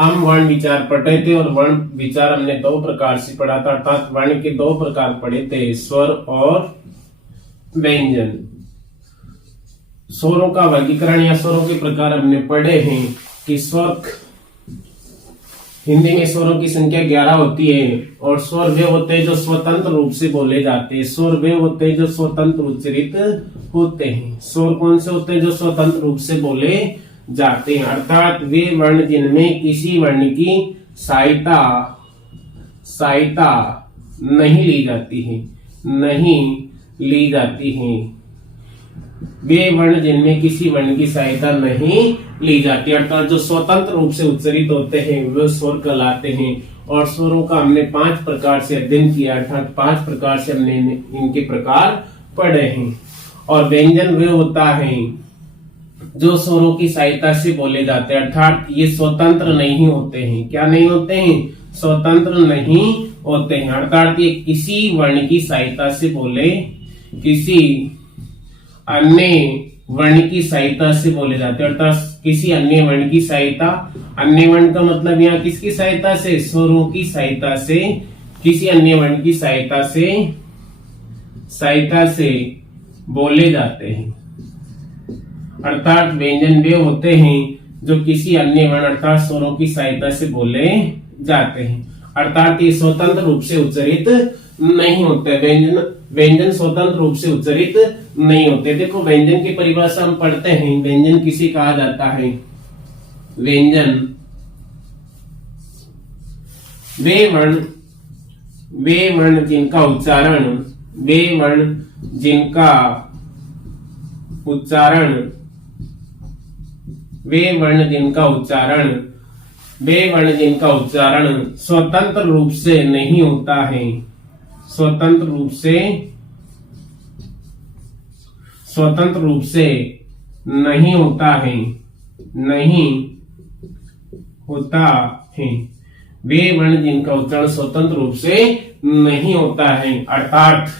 हम वर्ण विचार पढ़े थे और वर्ण विचार हमने दो प्रकार से पढ़ा था, अर्थात वर्ण के दो प्रकार पढ़े थे, स्वर और व्यंजन। स्वरों का वर्गीकरण या स्वरों के प्रकार हमने पढ़े हैं कि स्वर, हिंदी में स्वरों की संख्या 11 होती है और स्वर वे होते हैं जो स्वतंत्र रूप से बोले जाते हैं। स्वर वे होते हैं जो स्वतंत्र उच्चारित होते हैं। स्वर कौन से होते हैं? जो स्वतंत्र रूप से बोले जाते हैं, अर्थात वे वर्ण जिनमें किसी वर्ण की सहायता नहीं ली जाती है, वे वर्ण जिनमें किसी वर्ण की सहायता नहीं ली जाती, अर्थात जो स्वतंत्र रूप से उच्चारित होते हैं वे स्वर कहलाते हैं। और स्वरों का हमने 5 प्रकार से अध्ययन किया, अर्थात 5 प्रकार से हमने इनके प्रकार पढ़े हैं। और व्यंजन वे होता है जो स्वरों की सहायता से बोले जाते हैं, अर्थात ये स्वतंत्र नहीं होते हैं। क्या नहीं होते हैं? स्वतंत्र नहीं होते हैं, अर्थात ये किसी वर्ण की सहायता से बोले, किसी अन्य वर्ण की सहायता से बोले जाते हैं, अर्थात किसी अन्य वर्ण की सहायता, अन्य वर्ण का मतलब यहाँ किसकी सहायता से? स्वरों की सहायता से, किसी अन्य वर्ण की सहायता से बोले जाते हैं। अर्थात व्यंजन वे होते हैं जो किसी अन्य वर्ण अर्थात स्वरों की सहायता से बोले जाते हैं, अर्थात ये स्वतंत्र रूप से उच्चारित नहीं होते। व्यंजन स्वतंत्र रूप से उच्चारित नहीं होते। देखो व्यंजन की परिभाषा हम पढ़ते हैं। व्यंजन किसे कहा जाता है? व्यंजन वे वर्ण जिनका उच्चारण स्वतंत्र रूप से नहीं होता है, स्वतंत्र रूप से नहीं होता है, वे वर्ण जिनका उच्चारण स्वतंत्र रूप से नहीं होता है, अर्थात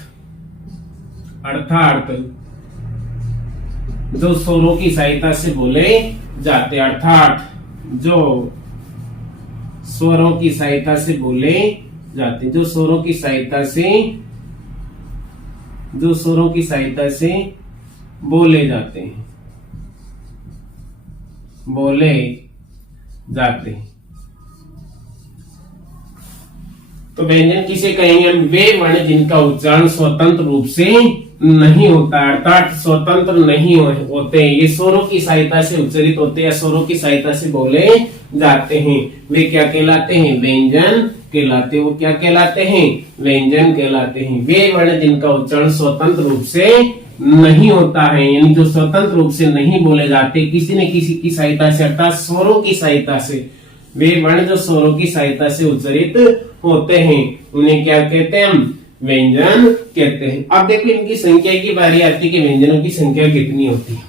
जो स्वरों की सहायता से बोले जाते, अर्थात जो स्वरों की सहायता से बोले जाते, जो स्वरों की सहायता से बोले जाते हैं, तो व्यंजन किसे कहेंगे? वे वर्ण जिनका उच्चारण स्वतंत्र रूप से नहीं होता, अर्थात स्वतंत्र नहीं होते, ये स्वरों की सहायता से उच्चारित होते या स्वरों की सहायता से बोले जाते हैं। वे क्या कहलाते हैं? व्यंजन कहलाते। वो क्या कहलाते हैं? व्यंजन कहलाते हैं। वे वर्ण जिनका उच्चारण स्वतंत्र रूप से नहीं होता है, यानी जो स्वतंत्र रूप से नहीं बोले जाते, किसी न किसी की सहायता से, अर्थात स्वरों की सहायता से, वे वर्ण जो स्वरों की सहायता से उच्चारित होते हैं उन्हें क्या कहते हैं? हम व्यंजन कहते हैं। अब देखो इनकी संख्या की बारी आती है कि व्यंजनों की संख्या कितनी होती है।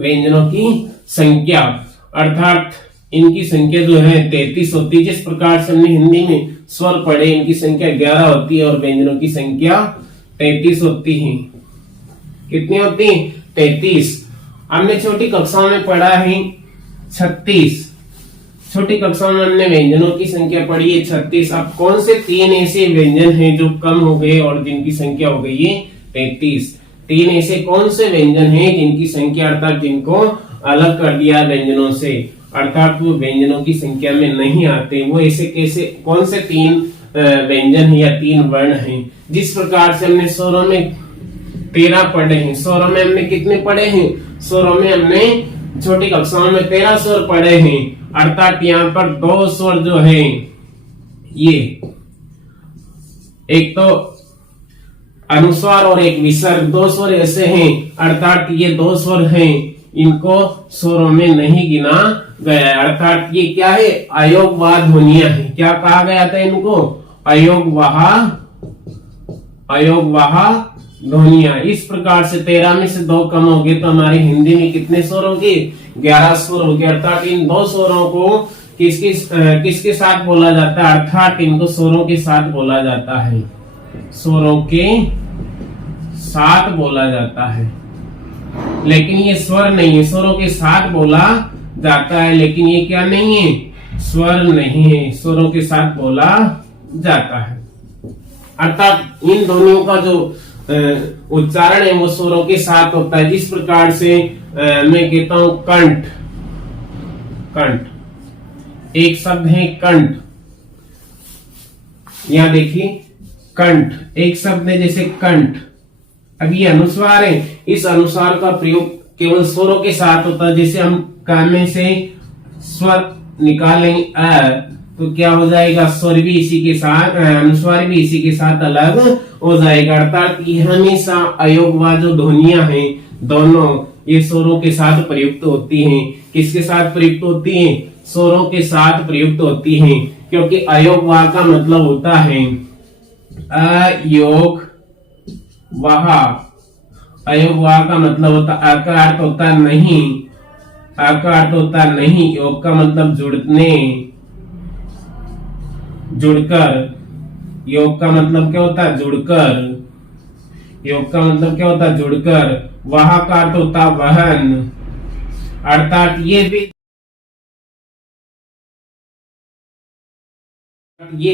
व्यंजनों की संख्या अर्थात इनकी संख्या जो है 33 होती है। जिस प्रकार से हमने हिंदी में स्वर पढ़े, इनकी संख्या 11 होती है और व्यंजनों की संख्या 33 होती है। कितनी होती है? 33। हमने छोटी कक्षाओं में पढ़ा है 36। छोटी कक्षाओं में हमने व्यंजनों की संख्या पढ़ी है 36। अब कौन से 3 ऐसे व्यंजन हैं जो कम हो गए और जिनकी संख्या हो गई है 33? 3 ऐसे कौन से व्यंजन हैं जिनकी संख्या अर्थात जिनको अलग कर दिया व्यंजनों से, अर्थात वो व्यंजनों की संख्या में नहीं आते? वो ऐसे कैसे, कौन से 3 व्यंजन या 3 वर्ण हैं? जिस प्रकार से हमने स्वरों में 13 पढ़े हैं, स्वरों में हमने कितने पढ़े हैं? स्वरों में हमने छोटी कक्षाओं में 13 स्वर पढ़े हैं, अर्थात यहाँ पर 2 स्वर जो है, ये एक तो अनुस्वार और एक विसर्ग, 2 स्वर ऐसे हैं, अर्थात ये 2 स्वर हैं, इनको स्वरों में नहीं गिना गया, अर्थात ये क्या है? अयोगवाह ध्वनियां है। क्या कहा गया था इनको? अयोगवाह ध्वनियां। इस प्रकार से 13 में से 2 कम हो गए तो हमारी हिंदी में कितने स्वर हो गए? 11 स्वर हो गए। अर्थात इन 2 स्वरों को किसके साथ बोला जाता है? अर्थात इनको स्वरों के साथ बोला जाता है, स्वरों के साथ बोला जाता है। लेकिन ये स्वर नहीं है, स्वरों के साथ बोला जाता है, लेकिन ये क्या नहीं है? स्वर नहीं है, स्वरों के साथ बोला जाता है। अर्थात इन ध्वनियों का जो उच्चारण है वो स्वरों के साथ होता है। जिस प्रकार से मैं कहता हूं कंठ, कंठ एक शब्द है कंठ, यहां देखिए कंठ एक शब्द है जैसे कंठ। अब ये अनुस्वार है, इस अनुस्वार का प्रयोग केवल स्वरों के साथ होता है। जैसे हम कान में से स्वर निकालेंगे तो क्या हो जाएगा, स्वर भी इसी के साथ, अनुस्वार भी इसी के साथ अलग हो जाएगा। अर्थात ये हमेशा अयोगवा जो ध्वनियां हैं दोनों ये स्वरों के साथ प्रयुक्त होती हैं। किसके साथ प्रयुक्त होती हैं? स्वरों के साथ प्रयुक्त होती हैं, क्योंकि अयोगवा का मतलब होता है अयोग वाह। अयोगवा का मतलब होता, अ का अर्थ होता नहीं, अ का अर्थ होता नहीं, योग का मतलब जुड़ने, जुड़कर। योग का मतलब क्या होता है? जुड़कर। योग का मतलब क्या होता है? जुड़कर। वह का अर्थ होता वहन। अर्थात ये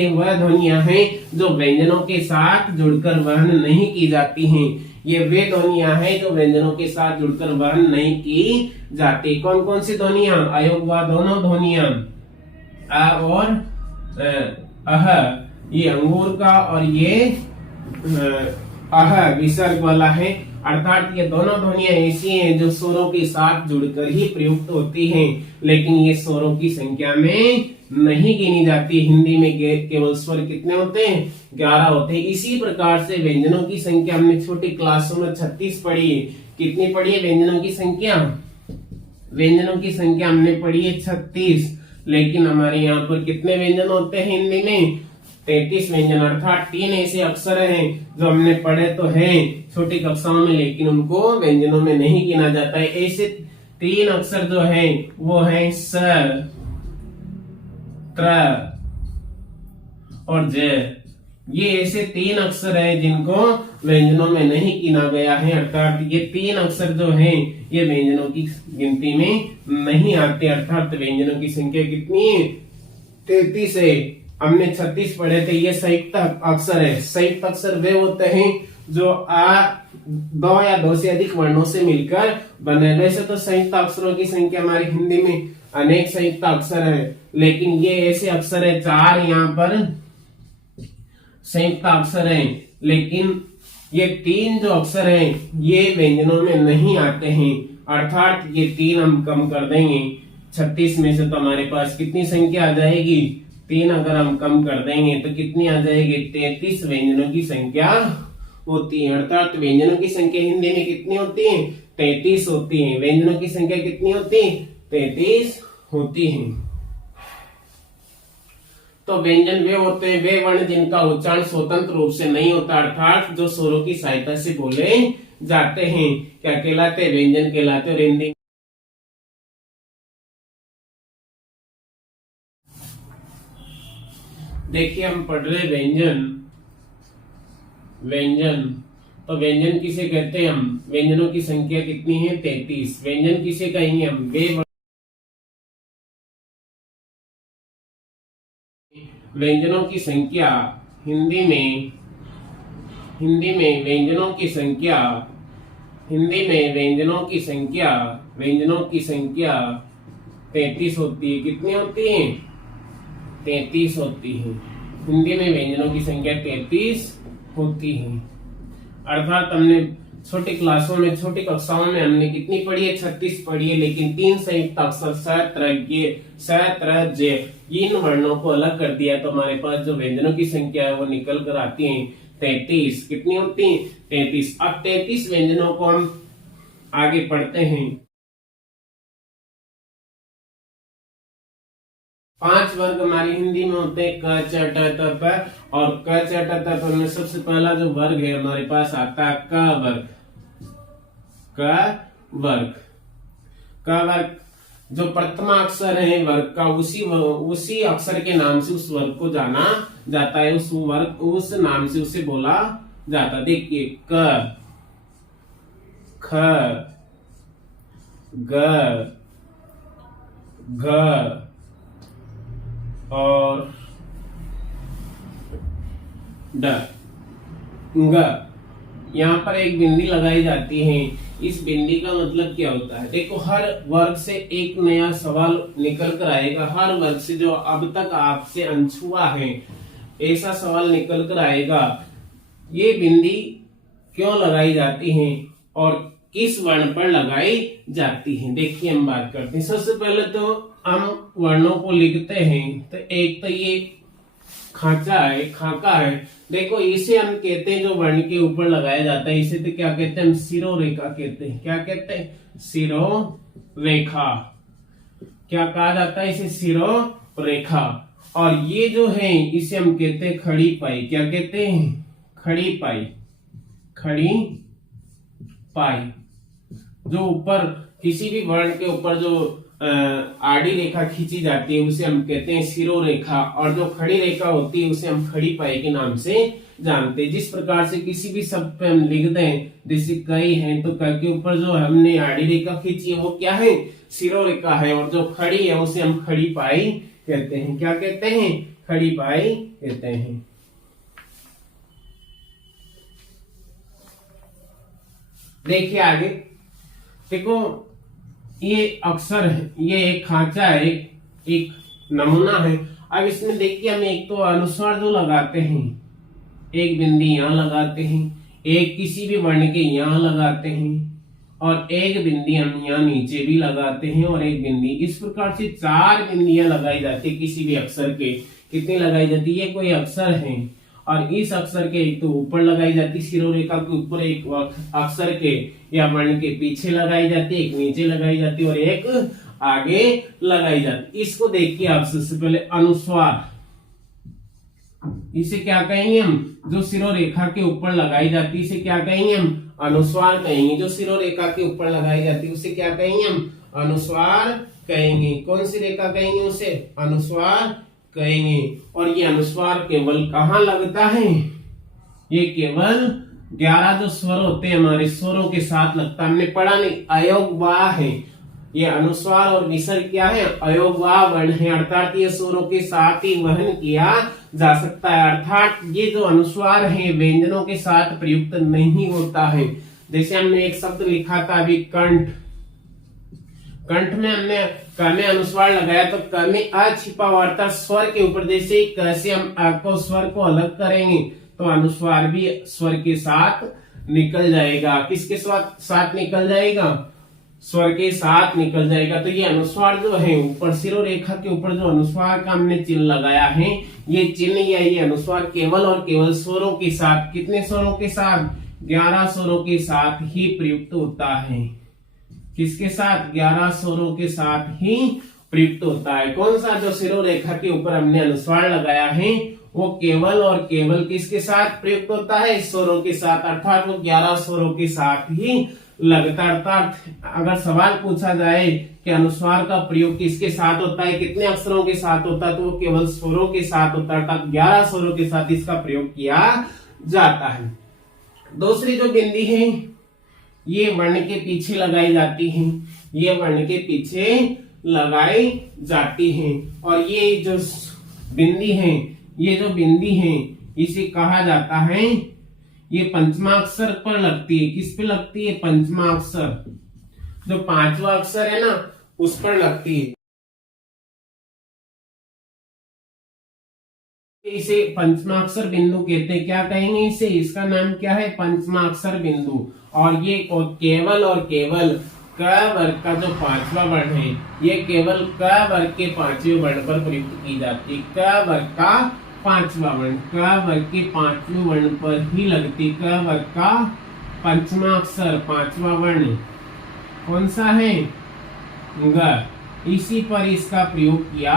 वह ध्वनियां हैं जो व्यंजनों के साथ जुड़कर वहन नहीं की जाती हैं। ये वे ध्वनियां हैं जो व्यंजनों के साथ जुड़कर वहन नहीं की जाती। कौन कौन सी ध्वनियां? अयोग व दोनों ध्वनियां अ और अह, ये अंगूर का और ये अह विसर्ग वाला है। अर्थात ये दोनों ध्वनियां ऐसी हैं जो स्वरों के साथ जुड़कर ही प्रयुक्त होती हैं, लेकिन ये स्वरों की संख्या में नहीं गिनी जाती। हिंदी में केवल स्वर कितने होते हैं? 11 होते हैं। इसी प्रकार से व्यंजनों की संख्या हमने छोटी क्लासों में 36 पढ़ी है। कितनी पढ़ी है व्यंजनों की संख्या? व्यंजनों की संख्या हमने पढ़ी है 36, लेकिन हमारे यहाँ पर कितने व्यंजन होते हैं हिंदी में? 33 व्यंजन। अर्थात 3 ऐसे अक्षर हैं जो हमने पढ़े तो हैं छोटी कक्षाओं में, लेकिन उनको व्यंजनों में नहीं गिना जाता है। ऐसे 3 अक्षर जो हैं वो है स, त्र और ज। ये ऐसे 3 अक्षर हैं जिनको व्यंजनों में नहीं गिना गया है। अर्थात ये 3 अक्षर जो हैं ये व्यंजनों की गिनती में नहीं आते। अर्थात व्यंजनों की संख्या कितनी है? 33 है। हमने 36 पढ़े थे। ये संयुक्त अक्षर है। संयुक्त अक्षर वे होते हैं जो दो या दो से अधिक वर्णों से मिलकर बने। वैसे तो संयुक्त अक्षरों की संख्या हमारी हिंदी में अनेक संयुक्त अक्षर है, लेकिन ये ऐसे अक्षर है 4 यहाँ पर संयुक्त अक्षर हैं, लेकिन ये 3 जो अक्षर हैं ये व्यंजनों में नहीं आते हैं। अर्थात ये 3 हम कम कर देंगे 36 में से, तो हमारे पास कितनी संख्या आ जाएगी? 3 अगर हम कम कर देंगे तो कितनी आ जाएगी? 33 व्यंजनों की संख्या होती है। अर्थात व्यंजनों की संख्या हिंदी में कितनी होती है? 33 होती है। व्यंजनों की संख्या कितनी होती है? 33 होती है। तो व्यंजन वे होते हैं, वे वर्ण जिनका उच्चारण स्वतंत्र रूप से नहीं होता, अर्थात जो स्वरों की सहायता से बोले जाते हैं। क्या कहलाते? व्यंजन कहलाते। और हिंदी देखिए हम पढ़ रहे व्यंजन। व्यंजन तो व्यंजन किसे कहते हैं हम? व्यंजनों की संख्या कितनी है? 33। व्यंजन किसे कहेंगे हम? वे व्यंजनों की संख्या हिंदी में व्यंजनों की संख्या हिंदी में व्यंजनों की संख्या 33 होती है। कितनी होती है? 33 होती है। हिंदी में व्यंजनों की संख्या 33 होती है। अर्थात हमने छोटी क्लासों में, छोटी कक्षाओं में हमने कितनी पढ़ी है? 36 पढ़ी है, लेकिन 3 संयुक्त अक्षर स, त्र, ज, इन वर्णों को अलग कर दिया तो हमारे पास जो व्यंजनों की संख्या है वो निकल कर आती है 33। कितनी होती है? 33। अब 33 व्यंजनों को हम आगे पढ़ते हैं। 5 वर्ग हमारी हिंदी में होते हैं क, च, ट, त, प। और क, च, ट, त, प में सबसे पहला जो वर्ग है हमारे पास आता है क वर्ग। क वर्ग जो प्रथम अक्षर है वर्ग का, उसी अक्षर के नाम से उस वर्ग को जाना जाता है। उस नाम से उसे बोला जाता है। देखिए क, ख, ग, घ, और ड, ग। यहाँ पर एक बिंदी लगाई जाती है। इस बिंदी का मतलब क्या होता है? देखो, हर वर्ग से एक नया सवाल निकल कर आएगा। हर वर्ग से जो अब तक आपसे अनछुआ है, ऐसा सवाल निकल कर आएगा। ये बिंदी क्यों लगाई जाती है और किस वर्ण पर लगाई जाती है, देखिए हम बात करते हैं। सबसे पहले तो हम वर्णों को लिखते हैं। तो एक तो ये खांचा है, खाका है। देखो, इसे हम कहते हैं जो वर्ण के ऊपर लगाया जाता है, इसे तो क्या कहते हैं? हम शिरोरेखा कहते हैं। क्या कहते हैं? शिरोरेखा। क्या कहा जाता है इसे? शिरोरेखा। और ये जो है इसे हम कहते हैं खड़ी पाई। क्या कहते हैं? खड़ी पाई। खड़ी पाई। जो ऊपर किसी भी वर्ण के ऊपर जो आड़ी रेखा खींची जाती है उसे हम कहते हैं शिरोरेखा, और जो खड़ी रेखा होती है उसे हम खड़ी पाई के नाम से जानते हैं। जिस प्रकार से किसी भी शब्द पे हम लिख दें, जैसे कई है तो कई के ऊपर जो हमने आड़ी रेखा खींची है वो क्या है? शिरोरेखा है। और जो खड़ी है उसे हम खड़ी पाई कहते हैं। क्या कहते हैं? खड़ी पाई कहते हैं। देखिए आगे, देखो ये अक्षर है, ये एक खांचा है, एक नमूना है। अब इसमें देखिए हम एक तो अनुस्वार जो लगाते हैं, एक बिंदी यहाँ लगाते हैं, एक किसी भी वर्ण के यहाँ लगाते हैं, और एक बिंदी हम यहाँ नीचे भी लगाते हैं, और एक बिंदी। इस प्रकार से 4 बिंदियां लगाई जाती है किसी भी अक्षर के। कितनी लगाई जाती है? कोई अक्षर है और इस अक्षर के एक तो ऊपर लगाई जाती है शिरोरेखा के ऊपर, एक अक्षर के या वर्ण के पीछे लगाई जाती है, एक नीचे लगाई जाती है और एक आगे लगाई जाती है। इसको देखिए आप सबसे पहले अनुस्वार। इसे क्या कहेंगे हम? जो शिरोरेखा के ऊपर लगाई जाती है इसे क्या कहेंगे हम? अनुस्वार कहेंगे। जो शिरोरेखा के ऊपर लगाई जाती है उसे क्या कहेंगे हम? अनुस्वार कहेंगे। कौन सी रेखा कहेंगे उसे? अनुस्वार कहेंगे। और ये अनुस्वार केवल कहाँ लगता है? ये केवल 11 जो स्वर होते हैं हमारे, स्वरों के साथ लगता है। हमने पढ़ा नहीं, अयोगवाह है ये अनुस्वार, और विसर्ग क्या है? अयोगवाह वर्ण है। अर्थात ये स्वरों के साथ ही वहन किया जा सकता है। अर्थात ये जो अनुस्वार है व्यंजनों के साथ प्रयुक्त नहीं होता है। जैसे हमने एक शब्द लिखा था अभी, कंठ। कंठ में हमने क में अनुस्वार लगाया तो क में अ छिपा हुआ, अर्थात स्वर के ऊपर। जैसे ही क से हम अ को स्वर को अलग करेंगे तो अनुस्वार भी स्वर के साथ निकल जाएगा। किसके साथ निकल जाएगा? स्वर के साथ निकल जाएगा। तो ये अनुस्वार जो है ऊपर शिरोरेखा के ऊपर जो अनुस्वार का हमने चिन्ह लगाया है, ये चिन्ह या ये अनुस्वार केवल और केवल स्वरों के साथ, कितने स्वरों के साथ? 11 स्वरों के साथ ही प्रयुक्त होता है। किसके साथ? 11 स्वरों के साथ ही प्रयुक्त होता है। कौन सा? जो शिरोरेखा के ऊपर हमने अनुस्वार लगाया है वो केवल और केवल किसके साथ प्रयुक्त होता है? स्वरों के साथ। अर्थात वो 11 स्वरों के साथ ही लगता है। अर्थात अगर सवाल पूछा जाए कि अनुस्वार का प्रयोग किसके साथ होता है, कितने अक्षरों के साथ होता है, तो वो केवल स्वरों के साथ होता है। अर्थात 11 स्वरों के साथ इसका प्रयोग किया जाता है। दूसरी जो बिंदी है ये वर्ण के पीछे लगाई जाती है। ये वर्ण के पीछे लगाई जाती है। और ये जो बिंदी है, ये जो बिंदी है इसे कहा जाता है, ये पंचमाक्षर पर लगती है। किस पे लगती है? पंचमाक्षर। जो 5वां अक्षर है ना उस पर लगती है। इसे पंचमाक्षर बिंदु कहते हैं। क्या कहेंगे इसे? इसका नाम क्या है? पंचमाक्षर बिंदु। और ये केवल और केवल क वर्ग का जो 5वां वर्ण है, ये केवल क वर्ग के 5वें वर्ण पर प्रयुक्त की जाती है। क वर्ग का 5वां वर्ण, क वर्ग के 5वें वर्ण पर ही लगती। क वर्ग का पंचमाक्षर 5वां वर्ण कौन सा है? ग। इसी पर इसका प्रयोग किया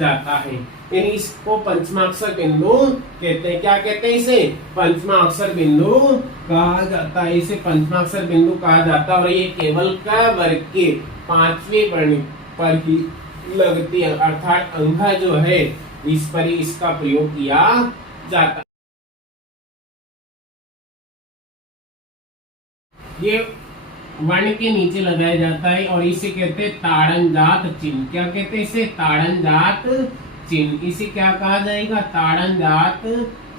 जाता है। यानी इसको पंचमाक्षर बिंदु कहते हैं। क्या कहते हैं इसे? पंचमाक्षर बिंदु कहा जाता है। इसे पंचमाक्षर बिंदु कहा जाता है। और ये केवल क वर्ग के 5वें वर्ण पर ही लगती है। अर्थात अंग जो है इस पर ही इसका प्रयोग किया जाता है। ये वर्ण के नीचे लगाया जाता है और इसे कहते हैं ताड़नजात चिन्ह। क्या कहते हैं इसे? ताड़नजात चिन्ह। इसे क्या कहा जाएगा? ताड़न जात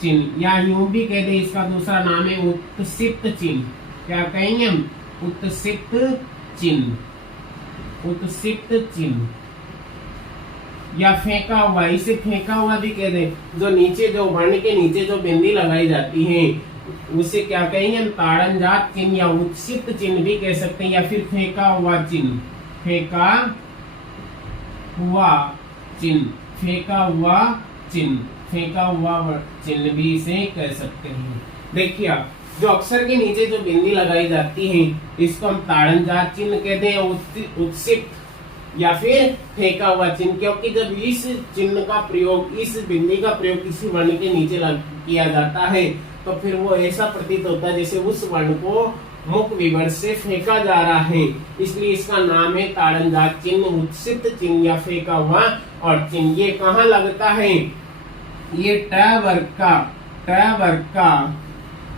चिन्ह, या यूं भी कह दे इसका दूसरा नाम है उत्सित चिन्ह। क्या कहेंगे हम? उत्सित चिन्ह, उत्सित चिन्ह, या फेंका हुआ। इसे फेंका हुआ भी कह दे। जो नीचे, जो वर्ण के नीचे जो बिंदी लगाई जाती है उसे क्या कहेंगे हम? ताड़नजात चिन्ह या उत्सित चिन्ह भी कह सकते हैं, या फिर फेंका हुआ चिन्ह, फेंका हुआ चिन्ह, फेंका हुआ चिन्ह, फेंका हुआ चिन्ह भी इसे कह सकते हैं। देखिए आप, जो अक्षर के नीचे जो बिंदी लगाई जाती है इसको हम ताड़नजात चिन्ह कहते हैं, उत्सित या फिर फेंका हुआ चिन्ह। क्योंकि जब इस चिन्ह का प्रयोग, इस बिंदी का प्रयोग किसी वर्ण के नीचे किया जाता है तो फिर वो ऐसा प्रतीत होता है जैसे उस वर्ण को मुख विवर्त से फेंका जा रहा है। इसलिए इसका नाम है ताड़नजात चिन्ह, उत्सित चिन्ह या फेंका हुआ और चिन्ह। ये कहाँ लगता है? ये ट वर्ग का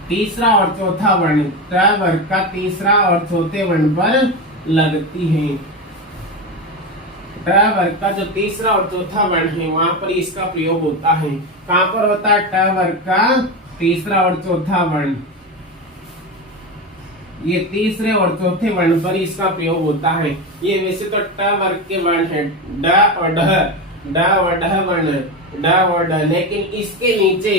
तीसरा और चौथा वर्ण, ट वर्ग का तीसरा और चौथे वर्ण पर लगती है। ट वर्ग का जो तीसरा और चौथा वर्ण है वहां पर इसका प्रयोग होता है। कहां पर होता है? ट वर्ग का तीसरा और चौथा वर्ण, ये तीसरे और चौथे वर्ण पर इसका प्रयोग होता है। ये वैसे तो ट वर्ग के वर्ण है, ड और ढ, ड और ढ वर्ण, ड और ढ, लेकिन इसके नीचे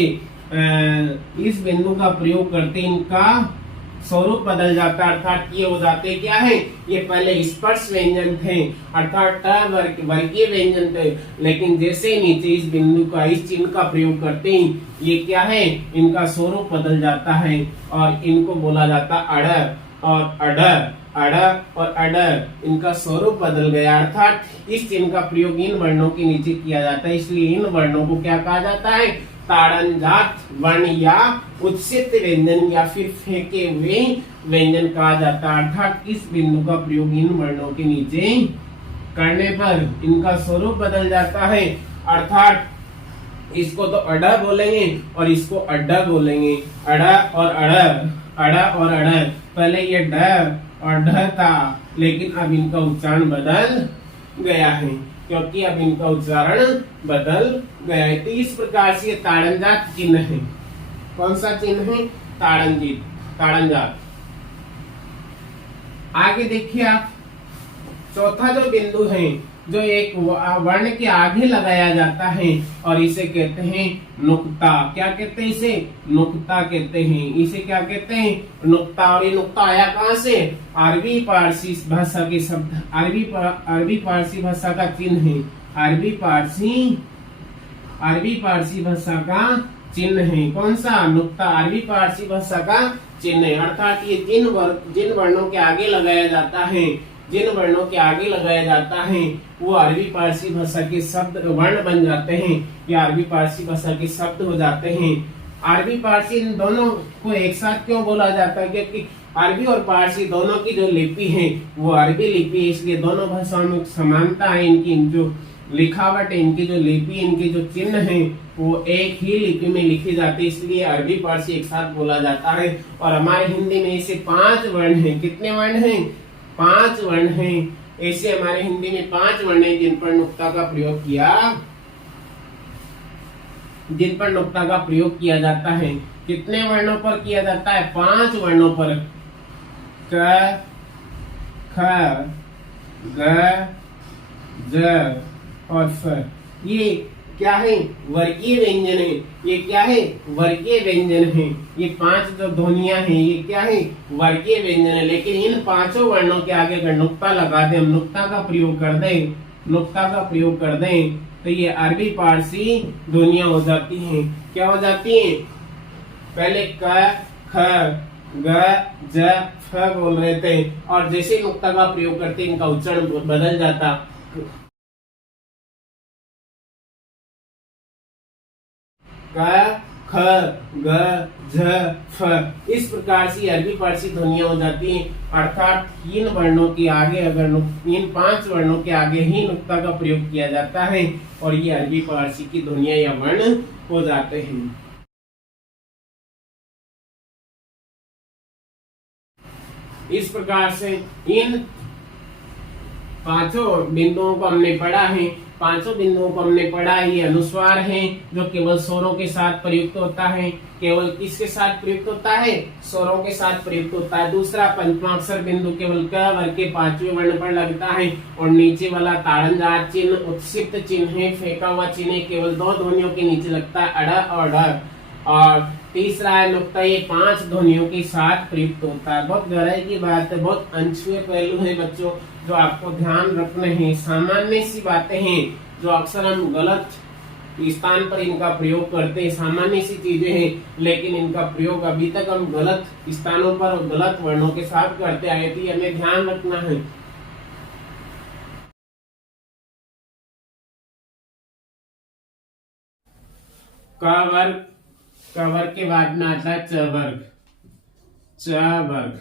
इस बिंदु का प्रयोग करते इनका स्वरूप बदल जाता है। अर्थात ये हो जाते क्या है? ये पहले स्पर्श व्यंजन थे, अर्थात ट वर्गीय व्यंजन थे, लेकिन जैसे नीचे इस बिंदु का, इस चिन्ह का प्रयोग करते हैं ये क्या है? इनका स्वरूप बदल जाता है और इनको बोला जाता अड़ और अड़, अड़ और अड़, इनका स्वरूप बदल गया। अर्थात इस चिन्ह का प्रयोग इन वर्णों के नीचे किया जाता है, इसलिए इन वर्णों को क्या कहा जाता है? ताड़नजात वर्ण या उत्सित व्यंजन या फिर फेंके हुए व्यंजन कहा जाता है। अर्थात इस बिंदु का प्रयोग इन वर्णों के नीचे करने पर इनका स्वरूप बदल जाता है। अर्थात इसको तो अड़ा बोलेंगे और इसको अड्डा बोलेंगे, अड़ा और अड़ा, अड़ा और अड़ा। पहले ये ड और ढ था, लेकिन अब इनका उच्चारण बदल गया है, क्योंकि अब इनका उच्चारण बदल गया है। तो इस प्रकार से ताड़नजात चिन्ह है। कौन सा चिन्ह है? ताड़नजात। आगे देखिए आप, चौथा जो बिंदु है जो एक वर्ण के आगे लगाया जाता है और इसे कहते हैं नुक्ता। क्या कहते हैं इसे? नुक्ता कहते हैं। इसे क्या कहते हैं? नुक्ता। और ये नुक्ता आया कहाँ से? अरबी पारसी भाषा के शब्द, अरबी पारसी भाषा का चिन्ह है। अरबी पारसी भाषा का चिन्ह है। कौन सा? नुक्ता अरबी पारसी भाषा का चिन्ह है। अर्थात ये जिन वर्णों के आगे लगाया जाता है, जिन वर्णों के आगे लगाया जाता है वो अरबी पारसी भाषा के शब्द वर्ण बन जाते हैं या अरबी पारसी भाषा के शब्द हो जाते हैं। अरबी पारसी इन दोनों को एक साथ क्यों बोला जाता है? क्योंकि अरबी और पारसी दोनों की जो लिपि है वो अरबी लिपि है, इसलिए दोनों भाषाओं में समानता है। इनकी जो लिखावट है, इनकी जो लिपि, इनके जो चिन्ह है वो एक ही लिपि में लिखी जाती है, इसलिए अरबी पारसी एक साथ बोला जाता है। और हमारे हिंदी में इसे 5 वर्ण है। कितने वर्ण हैं? 5 वर्ण हैं। ऐसे हमारे हिंदी में 5 वर्ण हैं जिन पर नुक्ता का प्रयोग किया जाता है। कितने वर्णों पर किया जाता है? 5 वर्णों पर। क, ख, ग, ज और फ। ये क्या है? वर्गीय व्यंजन है। ये क्या है? वर्गीय व्यंजन है। ये 5 जो ध्वनियां हैं ये क्या है? वर्गीय व्यंजन है। लेकिन इन 5 वर्णों के आगे अगर नुक्ता लगा दें, हम नुक्ता का प्रयोग कर दें तो ये अरबी पारसी ध्वनियां हो जाती हैं। क्या हो जाती हैं? पहले क, ख, ग, ज, फ बोल रहे थे और जैसे नुक्ता का प्रयोग करते इनका उच्चारण बदल जाता। क, ख, ग, झ, फ। इस प्रकार से अरबी पारसी ध्वनियां हो जाती हैं। अर्थात इन वर्णों के आगे अगर इन 5 वर्णों के आगे ही नुक्ता का प्रयोग किया जाता है और ये अरबी पारसी की ध्वनियां या वर्ण हो जाते हैं। इस प्रकार से इन पांचों बिंदुओं को हमने पढ़ा है। पांचों बिंदुओं को हमने पढ़ा, ये अनुस्वार है जो केवल स्वरों के साथ प्रयुक्त होता है। केवल किसके साथ प्रयुक्त होता है? स्वरों के साथ प्रयुक्त होता है। दूसरा पंचमाक्षर बिंदु केवल क वर्ग के पांचवें वर्ण पर लगता है। और नीचे वाला ताड़नदार चिन्ह उत्क्षिप्त चिन्ह है, फेंका हुआ चिन्ह है, केवल दो ध्वनियों के नीचे लगता है, अड़ और ढ। और तीसरा है नुक्ता, ये 5 ध्वनियों के साथ प्रयुक्त होता है। बहुत गहराई की बात है, बहुत अंशुय पहलू है बच्चों, जो आपको ध्यान रखने हैं। सामान्य सी बातें हैं जो अक्सर हम गलत स्थान पर इनका प्रयोग करते हैं। सामान्य सी चीजें हैं, लेकिन इनका प्रयोग अभी तक हम गलत स्थानों पर और गलत वर्णों के साथ करते आए थे, हमें ध्यान रखना है। क वर्ग के बाद में आता है च वर्ग। च वर्ग,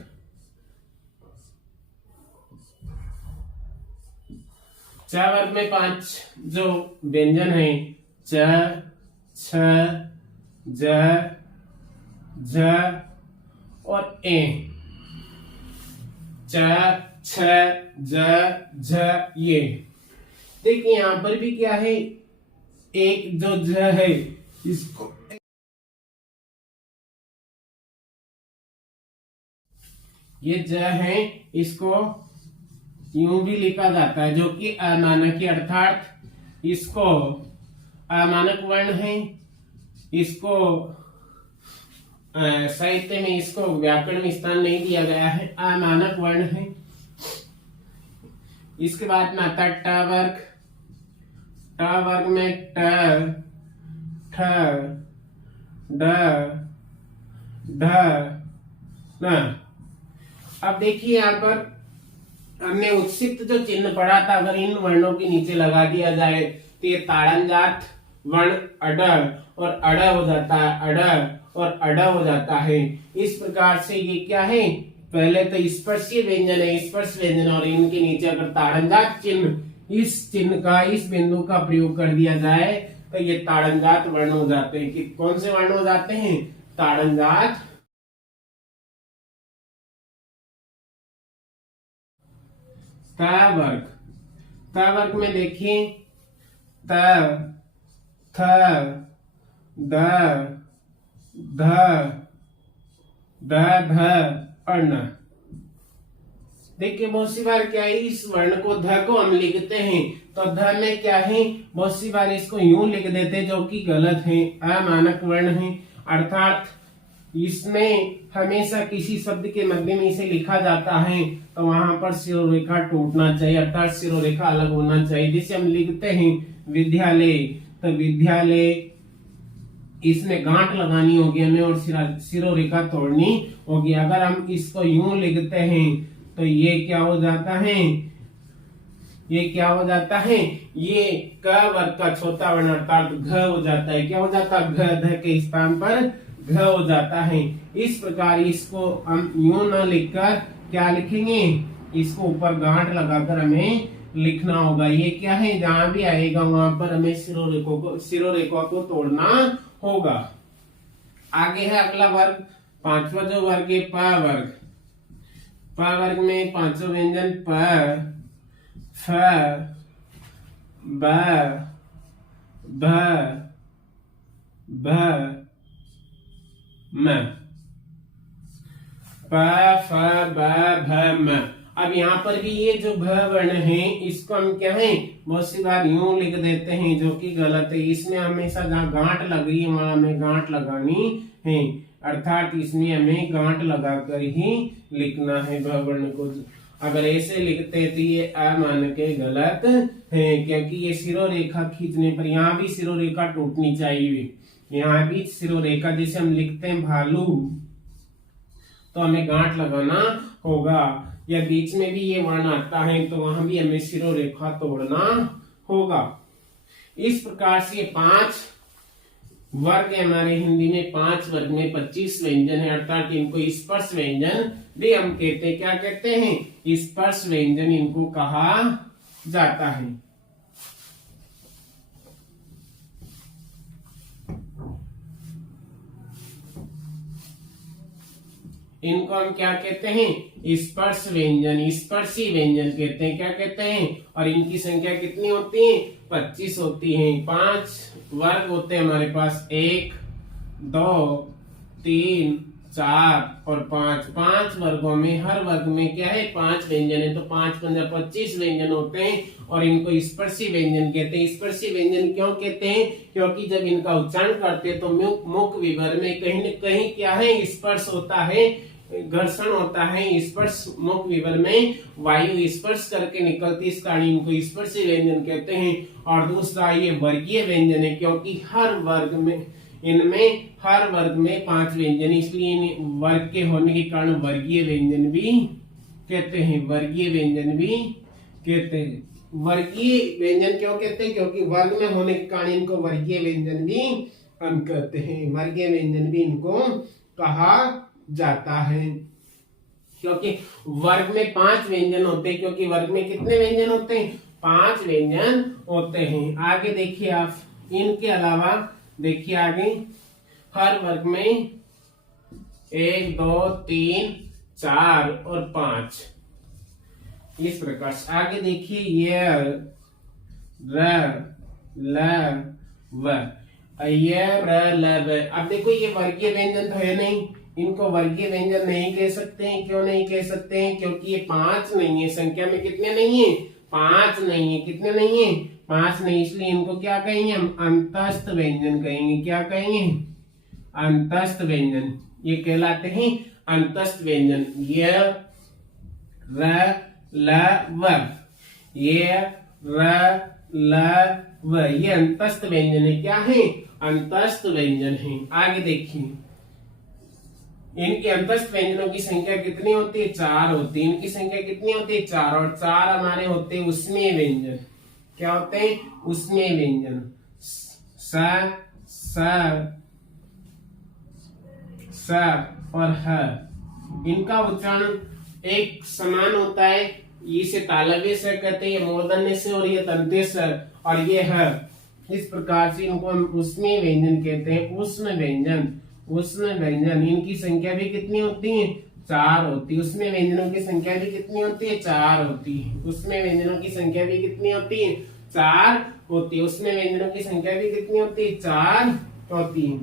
च वर्ग में 5 जो व्यंजन है, च, छ, ज, झ और ए। च, छ, ज, झ, ये। देखिए यहां पर भी क्या है, एक जो झ है इसको, ये ज है, इसको यूं भी लिखा जाता है, जो कि अमानक है, अर्थात इसको अमानक वर्ण है। इसको साहित्य में, इसको व्याकरण में स्थान नहीं दिया गया है, अमानक वर्ण है। इसके बाद में आता है ट वर्ग। ट वर्ग में ट, ठ, ड, ढ, न। अब देखिए यहाँ पर हमने उत्सित जो चिन्ह पढ़ा था, अगर इन वर्णों के नीचे लगा दिया जाए तो ये ताड़नजात वर्ण अड और अड़ हो जाता है, अड़ और अड़ हो जाता है। इस प्रकार से ये क्या है, पहले तो स्पर्शीय व्यंजन है, स्पर्श व्यंजन, और इनके नीचे अगर ताड़नजात चिन्ह, इस चिन्ह का, इस बिंदु का प्रयोग कर दिया जाए तो ये ताड़नजात वर्ण हो जाते हैं। कि कौन से वर्ण हो जाते हैं? ताड़नजात। त वर्ग, त वर्ग में देखिए त, थ, द, ध, ध, ध और न। देखिए बहुत सी बार क्या है, इस वर्ण को, ध को हम लिखते हैं तो ध में क्या है, बहुत सी बार इसको यूं लिख देते हैं, जो कि गलत है, अमानक वर्ण है। अर्थात इसमें हमेशा किसी शब्द के मध्य में इसे लिखा जाता है तो वहां पर शिरोरेखा टूटना चाहिए, अर्थात शिरोरेखा अलग होना चाहिए। जैसे हम लिखते हैं विद्यालय, तो विद्यालय, इसमें गांठ लगानी होगी हमें और शिरोरेखा तोड़नी होगी। अगर हम इसको यूं लिखते हैं तो ये क्या हो जाता है, ये क्या हो जाता है, ये क वर्ग का छोटा वर्ण अर्थात घ हो जाता है। क्या हो जाता है? घ, ध के स्थान पर घ हो जाता है। इस प्रकार इसको हम यूं ना लिखकर क्या लिखेंगे, इसको ऊपर गांठ लगाकर हमें लिखना होगा। ये क्या है, जहां भी आएगा वहां पर हमें शिरोरेखा को तोड़ना होगा। आगे है अगला वर्ग, पांचवा जो वर्ग है प वर्ग। प वर्ग में पांचों व्यंजन प, फ, ब, भ, भ, म। प, फ, ब, भ, म। अब यहाँ पर भी ये जो भ वर्ण है, इसको हम क्या है, बहुत सी बार यूं लिख देते हैं, जो कि गलत है। इसमें हमेशा जहाँ गांठ लग रही है वहां हमें गांठ लगानी है, अर्थात इसमें हमें गांठ लगाकर ही लिखना है भ वर्ण को। अगर ऐसे लिखते तो ये अमानक गलत है, क्योंकि ये शिरोरेखा खींचने पर यहाँ भी शिरोरेखा टूटनी चाहिए। यहाँ भी शिरोरेखा, जैसे हम लिखते हैं भालू तो हमें गांठ लगाना होगा, या बीच में भी ये वर्ण आता है तो वहां भी हमें शिरोरेखा तोड़ना होगा। इस प्रकार से 5 वर्ग है हमारे हिंदी में, 5 वर्ग में 25 व्यंजन है, अर्थात इनको स्पर्श व्यंजन भी हम कहते हैं। क्या कहते हैं? स्पर्श व्यंजन इनको कहा जाता है। इनको हम क्या कहते हैं? स्पर्श व्यंजन, स्पर्शी व्यंजन कहते हैं। क्या कहते हैं? और इनकी संख्या कितनी होती है? 25 होती है। 5 वर्ग होते हैं हमारे पास, 1 2 3 4 और 5। 5 वर्गों में हर वर्ग में क्या है? 5 व्यंजन है, तो 5 पंजा 25 व्यंजन होते हैं और इनको स्पर्शी व्यंजन कहते हैं। स्पर्शी व्यंजन क्यों कहते हैं? क्योंकि जब इनका उच्चारण करते हैं तो मुख विवर में कहीं न कहीं क्या है? स्पर्श होता है, घर्षण होता है। स्पर्श मुख विवर में वायु स्पर्श करके निकलती, इस कारण इनको स्पर्शी व्यंजन कहते हैं। और दूसरा ये वर्गीय व्यंजन है, क्योंकि हर वर्ग में हर वर्ग में 5 व्यंजन, इसलिए इन वर्ग के होने के कारण वर्गीय व्यंजन भी कहते हैं। वर्गीय व्यंजन भी कहते हैं। वर्गीय व्यंजन क्यों कहते हैं? क्योंकि वर्ग में होने के कारण इनको वर्गीय व्यंजन भी हम कहते हैं। वर्गीय व्यंजन भी इनको कहा जाता है, क्योंकि वर्ग में 5 व्यंजन होते हैं। क्योंकि वर्ग में कितने व्यंजन होते हैं? 5 व्यंजन होते हैं। आगे देखिए आप, इनके अलावा देखिए आगे, हर वर्ग में 1 2 3 4 और 5, इस प्रकार से। आगे देखिए, ये र ल व, ये र ल व। अब देखो ये वर्गीय व्यंजन तो है नहीं, इनको वर्गीय व्यंजन नहीं कह सकते हैं। क्यों नहीं कह सकते हैं? क्योंकि ये 5 नहीं है, संख्या में कितने नहीं है? 5 नहीं है। कितने नहीं है? 5 नहीं, इसलिए इनको क्या कहेंगे? हम अंतस्थ व्यंजन कहेंगे। क्या कहेंगे? अंतस्थ व्यंजन, ये कहलाते हैं अंतस्थ व्यंजन। ये र ल व, ये र ल व, ये अंतस्थ व्यंजन है। क्या है? अंतस्थ व्यंजन है। आगे देखिए, इनके अंतस्थ व्यंजनों की संख्या कितनी होती है? 4 होती है। इनकी संख्या कितनी होती है? 4, और 4 हमारे होते हैं उसमें व्यंजन। क्या होते हैं? उसमें व्यंजन। स स और ह, इनका उच्चारण एक समान होता है। इसे तालव्य स कहते हैं, ये मूर्धन्य से, और ये दंत्य स, और ये ह। इस प्रकार से इनको हम उसमें व्यंजन कहते हैं। उष्ण व्यंजन, उष्ण व्यंजन, इनकी संख्या भी कितनी होती है? 4 होती है। उसमें व्यंजनों की संख्या भी कितनी होती है? 4 होती है। उसमें व्यंजनों की संख्या भी कितनी होती है? 4 होती है। उसमें व्यंजनों की संख्या भी कितनी होती है? 4 होती है।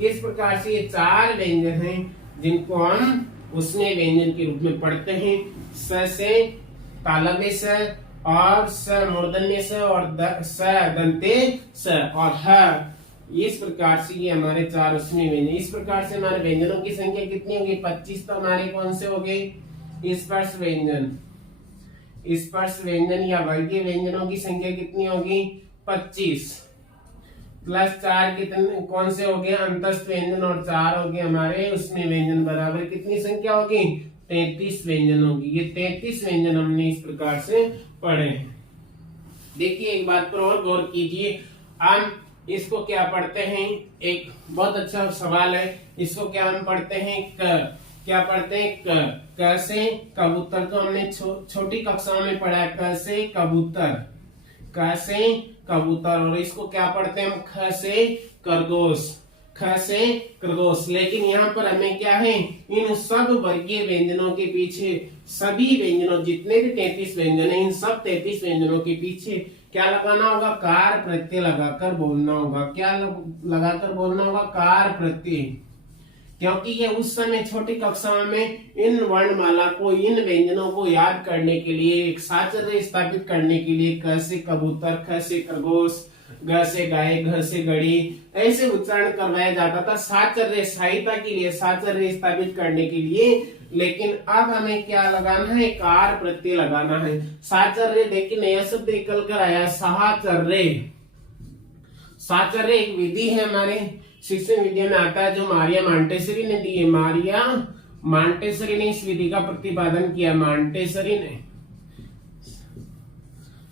इस प्रकार से ये 4 व्यंजन हैं जिनको हम उसमें व्यंजन के रूप में पढ़ते हैं। स से तालव्य स, और स मूर्धन्य स, और स दंत्य स, और ह। इस प्रकार से ये हमारे 4 उसमें व्यंजन। इस प्रकार से हमारे व्यंजनों की संख्या कितनी होगी? 25। तो हमारे कौन से हो गए? स्पर्श व्यंजन। स्पर्श व्यंजन या वर्गीय व्यंजनों की संख्या कितनी होगी? 25 प्लस 4 कितने कौन से हो गए? अंतस्थ व्यंजन, और 4 हो गए हमारे उसमें व्यंजन, बराबर कितनी संख्या होगी? 33 व्यंजन होगी। ये 33 व्यंजन हमने इस प्रकार से पढ़े। देखिए एक बात पर और गौर कीजिए, हम इसको क्या पढ़ते हैं? एक बहुत अच्छा सवाल है। इसको क्या हम पढ़ते हैं? क। क्या पढ़ते हैं? क। क से कबूतर, तो हमने छोटी कक्षाओं में पढ़ा है। क से कबूतर, क से कबूतर। और इसको क्या पढ़ते हैं हम? ख से खरगोश, ख से खरगोश। लेकिन यहाँ पर हमें क्या है? इन सब वर्गीय व्यंजनों के पीछे, सभी व्यंजनों, जितने भी 33 व्यंजन है, इन सब 33 व्यंजनों के पीछे क्या लगाना होगा? कार प्रत्यय लगाकर बोलना होगा। क्या लगाकर बोलना होगा? कार प्रत्यय। क्योंकि ये उस समय छोटी कक्षाओं में इन वर्णमाला को, इन व्यंजनों को याद करने के लिए, एक साचर्य स्थापित करने के लिए, क से कबूतर, ख से खरगोश, ग से गाय, घ से घड़ी, ऐसे उच्चारण करवाया जाता था साचर्य सहायता के लिए, साचर्य स्थापित करने के लिए। लेकिन अब हमें क्या लगाना है? कार प्रत्यय लगाना है। साचर्य, देखिए नया शब्द निकल कर आया, साचर्य। साचर्य एक विधि है, हमारे शिक्षण विद्या में आता है, जो मारिया मांटेसरी ने दी है। मारिया मांटेसरी ने इस विधि का प्रतिपादन किया। मांटेसरी ने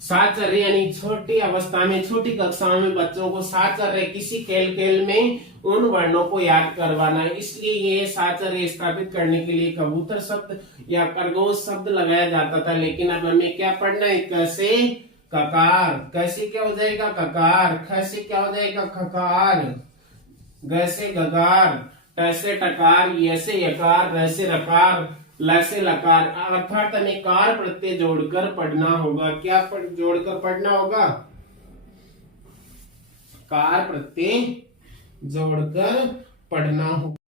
साचर्य यानी छोटी अवस्था में, छोटी कक्षाओं में बच्चों को साचर्य, किसी खेल खेल में उन वर्णों को याद करवाना है। इसलिए ये साचर्य स्थापित करने के लिए कबूतर शब्द या खरगोश शब्द लगाया जाता था। लेकिन अब हमें क्या पढ़ना है? क से ककार, कैसे क्या हो जाएगा? ककार। ख से क्या हो जाएगा? खकार, ग से गगार, टैसे टकार, यसे यकार, रैसे रकार, लैसे लकार, अर्थात हमें कार प्रत्यय जोड़कर पढ़ना होगा। क्या जोड़कर पढ़ना होगा? कार प्रत्यय जोड़कर पढ़ना होगा।